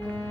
કાલ